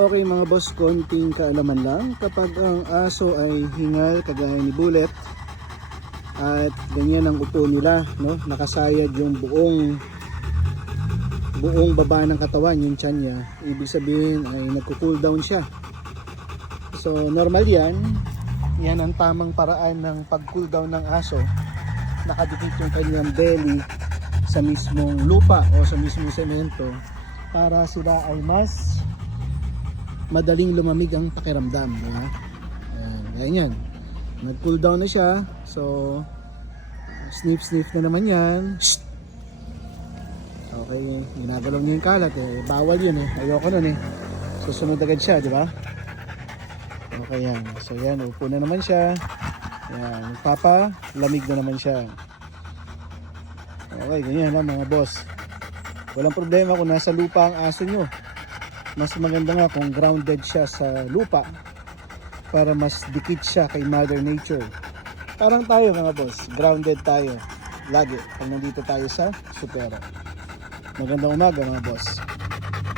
Okay mga boss, konting kaalaman lang. Kapag ang aso ay hingal kagaya ni Bullet at ganyan ang upo nila, no? Nakasayad yung buong baba ng katawan, yung tiyan niya, ibig sabihin ay nagko-cool down siya. So normal yan ang tamang paraan ng pag-cool down ng aso. Nakadikit yung kanyang belly sa mismong lupa o sa mismong semento para sila ay mas madaling lumamig ang pakiramdam, diba? Ganyan, nag-cool down na siya. So sniff na naman yan. Shh! Okay, ginagalaw niya yung kalat bawal yun ayoko nun susunod agad siya, diba? Okay yan, so yan, upo na naman siya. Yan, lamig na naman siya. Okay, ganyan lang mga boss. Walang problema kung nasa lupa ang aso nyo. Mas maganda nga kung grounded siya sa lupa para mas dikit siya kay Mother Nature. Parang tayo mga boss, grounded tayo lagi pag nandito tayo sa Supero. Magandang umaga mga boss.